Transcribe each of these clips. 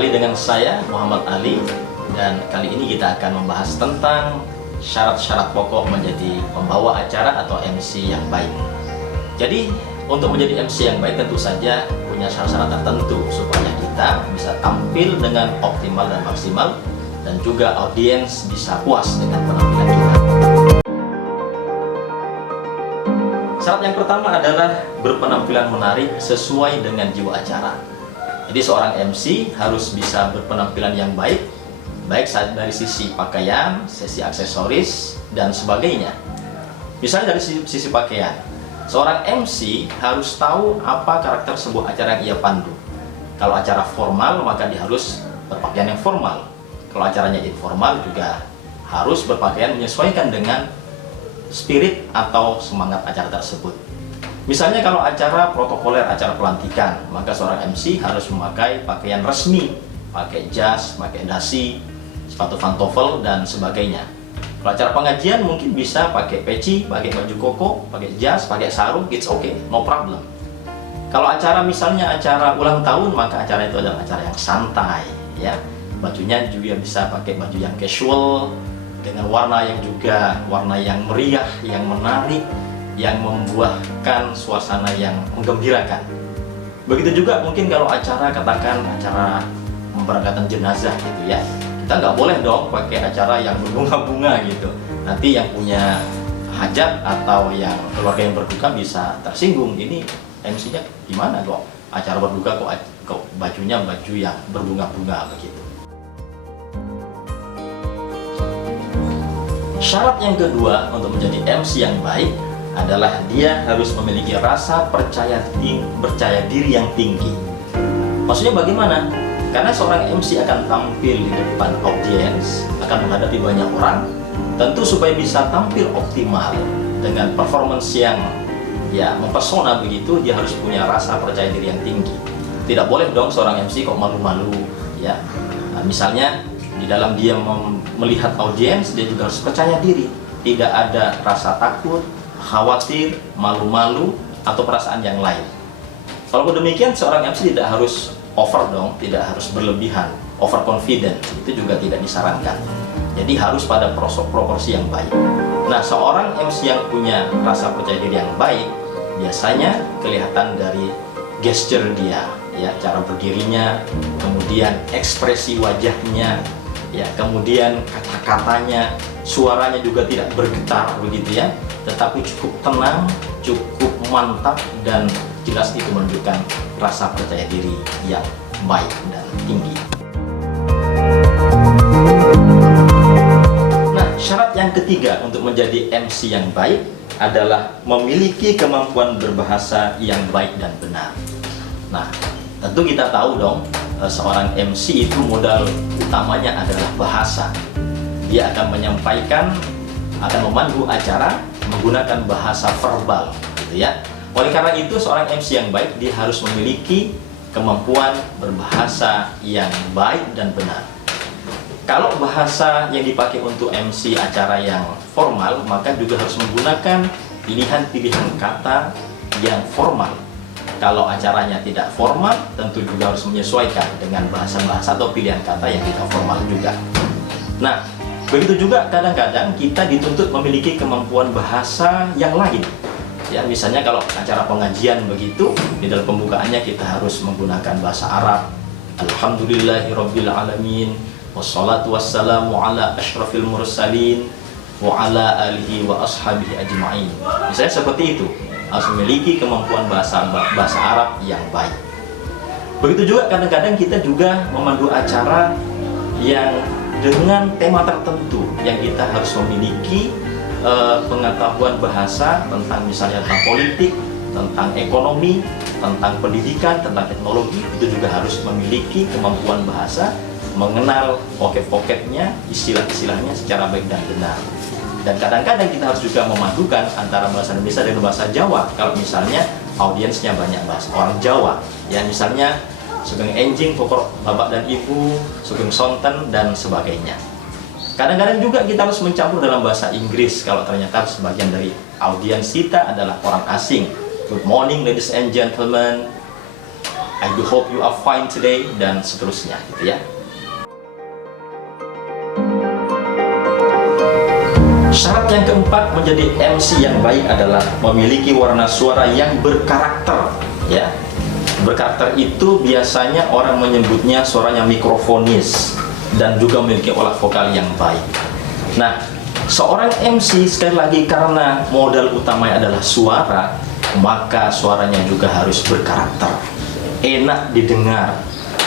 Kembali dengan saya Muhammad Ali, dan kali ini kita akan membahas tentang syarat-syarat pokok menjadi pembawa acara atau MC yang baik. Jadi untuk menjadi MC yang baik tentu saja punya syarat-syarat tertentu supaya kita bisa tampil dengan optimal dan maksimal, dan juga audiens bisa puas dengan penampilan kita. Syarat yang pertama adalah berpenampilan menarik sesuai dengan jiwa acara. Jadi seorang MC harus bisa berpenampilan yang baik dari sisi pakaian, sisi aksesoris, dan sebagainya. Misalnya dari sisi pakaian, seorang MC harus tahu apa karakter sebuah acara yang ia pandu. Kalau acara formal, maka dia harus berpakaian yang formal. Kalau acaranya informal, juga harus berpakaian menyesuaikan dengan spirit atau semangat acara tersebut. Misalnya kalau acara protokoler, acara pelantikan, maka seorang MC harus memakai pakaian resmi, pakai jas, pakai dasi, sepatu pantofel, dan sebagainya. Kalau acara pengajian mungkin bisa pakai peci, pakai baju koko, pakai jas, pakai sarung, it's okay, no problem. Kalau acara misalnya acara ulang tahun, maka acara itu adalah acara yang santai, ya. Bajunya juga bisa pakai baju yang casual, dengan warna yang juga warna yang meriah, yang menarik, yang membuahkan suasana yang menggembirakan. Begitu juga mungkin kalau acara, katakan acara pemberangkatan jenazah gitu ya, kita nggak boleh dong pakai acara yang berbunga-bunga gitu. Nanti yang punya hajat atau yang keluarga yang berduka bisa tersinggung. Ini MC-nya gimana kok acara berduka kok bajunya baju yang berbunga-bunga begitu. Syarat yang kedua untuk menjadi MC yang baik adalah dia harus memiliki rasa percaya diri yang tinggi. Maksudnya bagaimana? Karena seorang MC akan tampil di depan audiens, akan menghadapi banyak orang. Tentu supaya bisa tampil optimal dengan performance yang mempesona begitu, dia harus punya rasa percaya diri yang tinggi. Tidak boleh dong seorang MC kok malu-malu ya. Nah, misalnya di dalam dia melihat audiens, dia juga harus percaya diri. Tidak ada rasa takut, khawatir, malu-malu, atau perasaan yang lain. Kalau demikian, seorang MC tidak harus over dong, tidak harus berlebihan, overconfident, itu juga tidak disarankan. Jadi harus pada proporsi yang baik. Nah, seorang MC yang punya rasa percaya diri yang baik, biasanya kelihatan dari gesture dia, ya, cara berdirinya, kemudian ekspresi wajahnya, ya, kemudian kata-katanya, suaranya juga tidak bergetar begitu ya, tetapi cukup tenang, cukup mantap, dan jelas itu menunjukkan rasa percaya diri yang baik dan tinggi. Nah, syarat yang ketiga untuk menjadi MC yang baik adalah memiliki kemampuan berbahasa yang baik dan benar. Nah, tentu kita tahu dong, seorang MC itu modal utamanya adalah bahasa. Dia akan menyampaikan, akan memandu acara menggunakan bahasa verbal, gitu ya. Oleh karena itu, seorang MC yang baik dia harus memiliki kemampuan berbahasa yang baik dan benar. Kalau bahasa yang dipakai untuk MC acara yang formal, maka juga harus menggunakan pilihan-pilihan kata yang formal. Kalau acaranya tidak formal, tentu juga harus menyesuaikan dengan bahasa-bahasa atau pilihan kata yang tidak formal juga. Nah, begitu juga kadang-kadang kita dituntut memiliki kemampuan bahasa yang lain. Ya, misalnya kalau acara pengajian begitu, di dalam pembukaannya kita harus menggunakan bahasa Arab. Alhamdulillahirabbil alamin, wassalatu wassalamu ala asyrafil mursalin wa ala alihi wa ashabihi ajma'in. Misalnya seperti itu, harus memiliki kemampuan bahasa Arab yang baik. Begitu juga kadang-kadang kita juga memandu acara yang dengan tema tertentu yang kita harus memiliki pengetahuan bahasa tentang misalnya tentang politik, tentang ekonomi, tentang pendidikan, tentang teknologi. Itu juga harus memiliki kemampuan bahasa, mengenal pocket-pocketnya, istilah-istilahnya secara baik dan benar. Dan kadang-kadang kita harus juga memadukan antara bahasa Indonesia dan bahasa Jawa. Kalau misalnya audiensnya banyak bahasa orang Jawa, ya misalnya Sugeng Enjing, pokok bapak dan ibu, Sugeng Sonten, dan sebagainya. Kadang-kadang juga kita harus mencampur dalam bahasa Inggris kalau ternyata sebagian dari audiens kita adalah orang asing. Good morning ladies and gentlemen, I do hope you are fine today, dan seterusnya gitu ya. Syarat yang keempat menjadi MC yang baik adalah memiliki warna suara yang berkarakter ya. Berkarakter itu biasanya orang menyebutnya suaranya mikrofonis dan juga memiliki olah vokal yang baik. Nah, seorang MC sekali lagi karena modal utamanya adalah suara, maka suaranya juga harus berkarakter, enak didengar.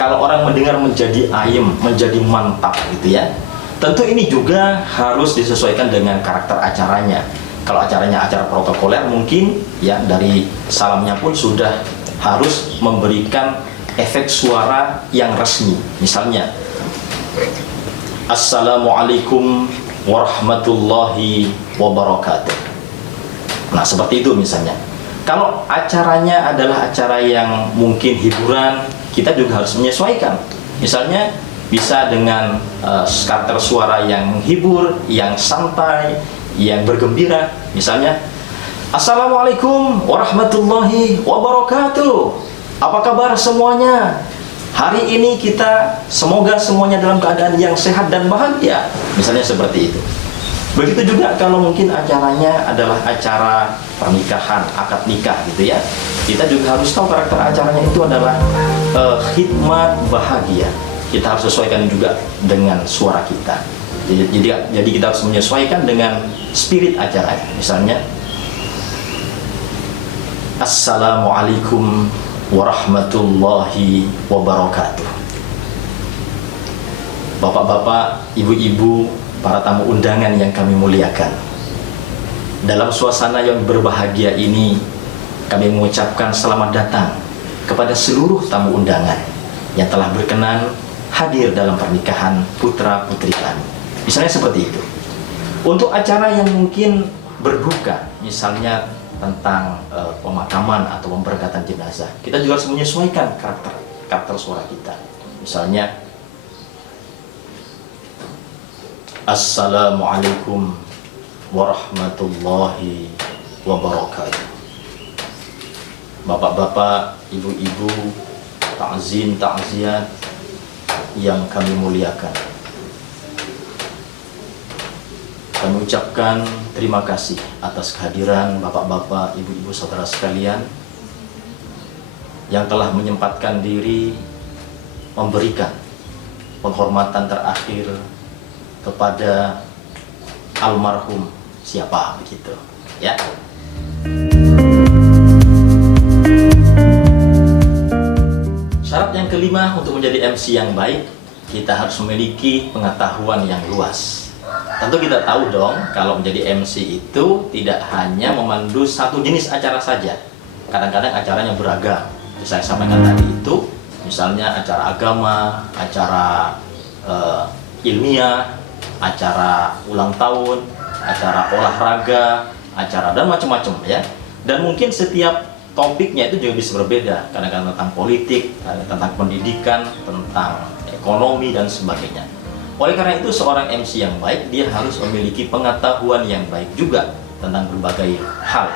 Kalau orang mendengar menjadi ayem, menjadi mantap gitu ya. Tentu ini juga harus disesuaikan dengan karakter acaranya. Kalau acaranya acara protokoler, mungkin ya dari salamnya pun sudah harus memberikan efek suara yang resmi. Misalnya, Assalamualaikum warahmatullahi wabarakatuh. Nah, seperti itu misalnya. Kalau acaranya adalah acara yang mungkin hiburan, kita juga harus menyesuaikan. Misalnya, bisa dengan karakter suara yang menghibur, yang santai, yang bergembira. Misalnya, Assalamualaikum warahmatullahi wabarakatuh. Apa kabar semuanya? Hari ini kita semoga semuanya dalam keadaan yang sehat dan bahagia. Misalnya seperti itu. Begitu juga kalau mungkin acaranya adalah acara pernikahan, akad nikah gitu ya. Kita juga harus tahu karakter acaranya itu adalah khidmat bahagia. Kita harus sesuaikan juga dengan suara kita. Jadi kita harus menyesuaikan dengan spirit acaranya. Misalnya, Assalamualaikum warahmatullahi wabarakatuh. Bapak-bapak, ibu-ibu, para tamu undangan yang kami muliakan, dalam suasana yang berbahagia ini, kami mengucapkan selamat datang kepada seluruh tamu undangan yang telah berkenan hadir dalam pernikahan putra-putri kami. Misalnya seperti itu. Untuk acara yang mungkin berduka, misalnya tentang pemakaman atau pemberangkatan jenazah, kita juga harus menyesuaikan karakter suara kita. Misalnya, Assalamualaikum warahmatullahi wabarakatuh. Bapak-bapak, ibu-ibu, takzin, takziat yang kami muliakan, kami ucapkan terima kasih atas kehadiran bapak-bapak, ibu-ibu, saudara sekalian yang telah menyempatkan diri memberikan penghormatan terakhir kepada almarhum siapa begitu ya. Syarat yang kelima untuk menjadi MC yang baik, kita harus memiliki pengetahuan yang luas. Tentu kita tahu dong, kalau menjadi MC itu tidak hanya memandu satu jenis acara saja. Kadang-kadang acaranya beragam. Saya sampaikan tadi itu, misalnya acara agama, acara ilmiah, acara ulang tahun, acara olahraga, acara dan macam-macam ya. Dan mungkin setiap topiknya itu juga bisa berbeda. Kadang-kadang tentang politik, tentang pendidikan, tentang ekonomi dan sebagainya. Oleh karena itu, seorang MC yang baik, dia harus memiliki pengetahuan yang baik juga tentang berbagai hal.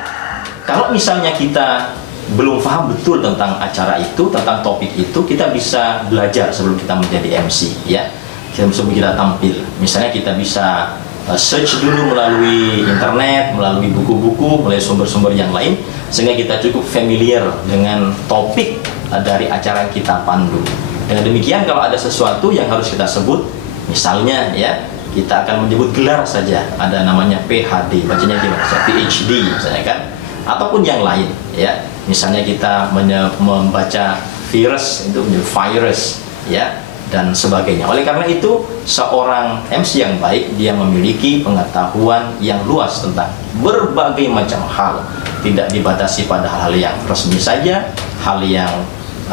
Kalau misalnya kita belum paham betul tentang acara itu, tentang topik itu, kita bisa belajar sebelum kita menjadi MC ya. Sebelum kita tampil. Misalnya kita bisa search dulu melalui internet, melalui buku-buku, melalui sumber-sumber yang lain, sehingga kita cukup familiar dengan topik dari acara yang kita pandu. Dengan demikian, kalau ada sesuatu yang harus kita sebut, misalnya ya, kita akan menyebut gelar saja, ada namanya PhD, bacanya gimana? PhD misalnya kan, ataupun yang lain ya. Misalnya kita membaca virus, itu menjadi virus ya, dan sebagainya. Oleh karena itu, seorang MC yang baik, dia memiliki pengetahuan yang luas tentang berbagai macam hal, tidak dibatasi pada hal-hal yang resmi saja, hal yang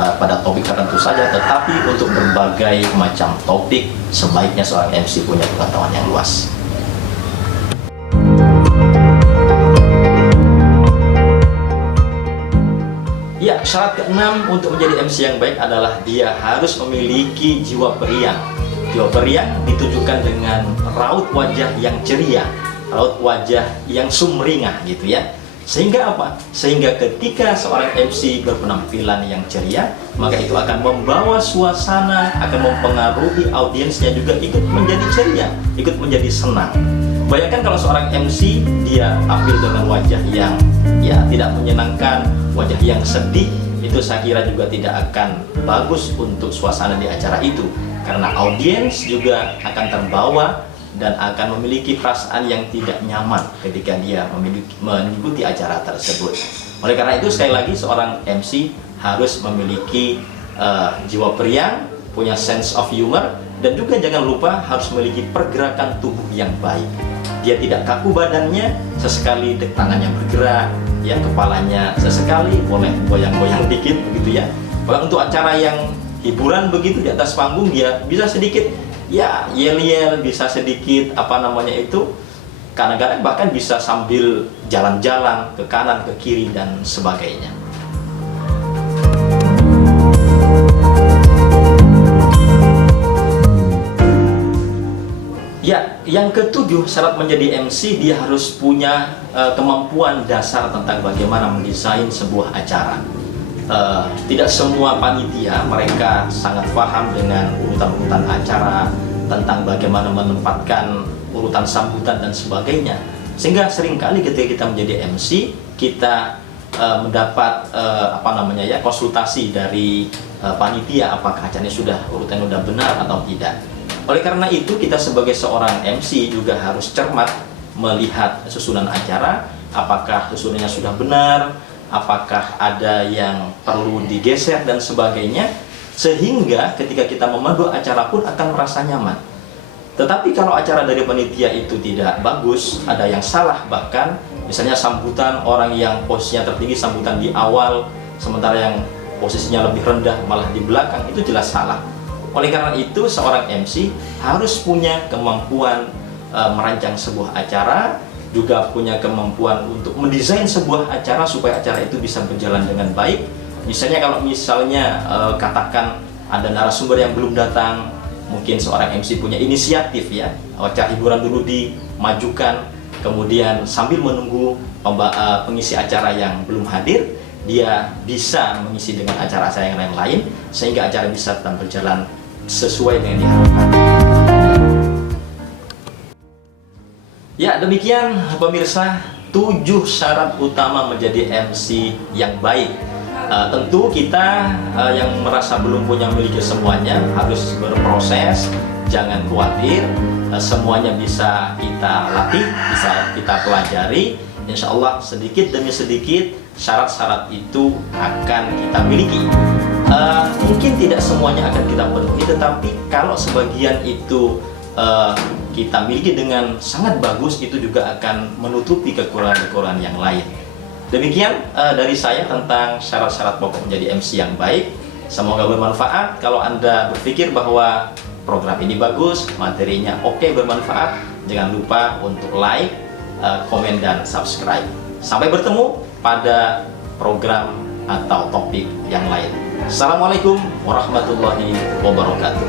pada topik tertentu saja, tetapi untuk berbagai macam topik sebaiknya seorang MC punya pengetahuan yang luas. Ya, syarat keenam untuk menjadi MC yang baik adalah dia harus memiliki jiwa periang. Jiwa periang ditujukan dengan raut wajah yang ceria, raut wajah yang sumringah gitu ya. Sehingga apa? Sehingga ketika seorang MC berpenampilan yang ceria, maka itu akan membawa suasana, akan mempengaruhi audiensnya juga ikut menjadi ceria, ikut menjadi senang. Bayangkan kalau seorang MC dia tampil dengan wajah yang tidak menyenangkan, wajah yang sedih, itu saya kira juga tidak akan bagus untuk suasana di acara itu, karena audiens juga akan terbawa dan akan memiliki perasaan yang tidak nyaman ketika dia mengikuti acara tersebut. Oleh karena itu, sekali lagi seorang MC harus memiliki jiwa periang, punya sense of humor, dan juga jangan lupa harus memiliki pergerakan tubuh yang baik. Dia tidak kaku badannya, sesekali tangannya bergerak, ya kepalanya sesekali boleh goyang-goyang dikit begitu ya. Kalau untuk acara yang hiburan begitu di atas panggung, dia bisa sedikit ya yel-yel, bisa sedikit kadang-kadang bahkan bisa sambil jalan-jalan ke kanan ke kiri dan sebagainya. Ya, yang ketujuh, syarat menjadi MC dia harus punya kemampuan dasar tentang bagaimana mendesain sebuah acara. Tidak semua panitia mereka sangat paham dengan urutan-urutan acara, tentang bagaimana menempatkan urutan sambutan dan sebagainya. Sehingga seringkali ketika kita menjadi MC, kita mendapat konsultasi dari panitia apakah acaranya urutannya sudah benar atau tidak. Oleh karena itu, kita sebagai seorang MC juga harus cermat melihat susunan acara, apakah susunannya sudah benar, apakah ada yang perlu digeser dan sebagainya, sehingga ketika kita memandu acara pun akan merasa nyaman. Tetapi kalau acara dari panitia itu tidak bagus, ada yang salah, bahkan misalnya sambutan orang yang posisinya tertinggi sambutan di awal, sementara yang posisinya lebih rendah malah di belakang, itu jelas salah. Oleh karena itu, seorang MC harus punya kemampuan merancang sebuah acara, juga punya kemampuan untuk mendesain sebuah acara supaya acara itu bisa berjalan dengan baik. Kalau misalnya katakan ada narasumber yang belum datang, mungkin seorang MC punya inisiatif ya, acara hiburan dulu dimajukan, kemudian sambil menunggu pengisi acara yang belum hadir, dia bisa mengisi dengan acara-acara yang lain, sehingga acara bisa tetap berjalan sesuai dengan diharapkan. Ya, demikian pemirsa 7 syarat utama menjadi MC yang baik. Tentu kita yang merasa belum memiliki semuanya harus berproses, jangan khawatir, semuanya bisa kita latih, bisa kita pelajari. Insya Allah sedikit demi sedikit syarat-syarat itu akan kita miliki. Mungkin tidak semuanya akan kita penuhi, tetapi kalau sebagian itu kita miliki dengan sangat bagus, itu juga akan menutupi kekurangan-kekurangan yang lain. Demikian dari saya tentang syarat-syarat pokok menjadi MC yang baik. Semoga bermanfaat. Kalau Anda berpikir bahwa program ini bagus, materinya oke, bermanfaat, jangan lupa untuk like, komen, dan subscribe. Sampai bertemu pada program atau topik yang lain. Assalamualaikum warahmatullahi wabarakatuh.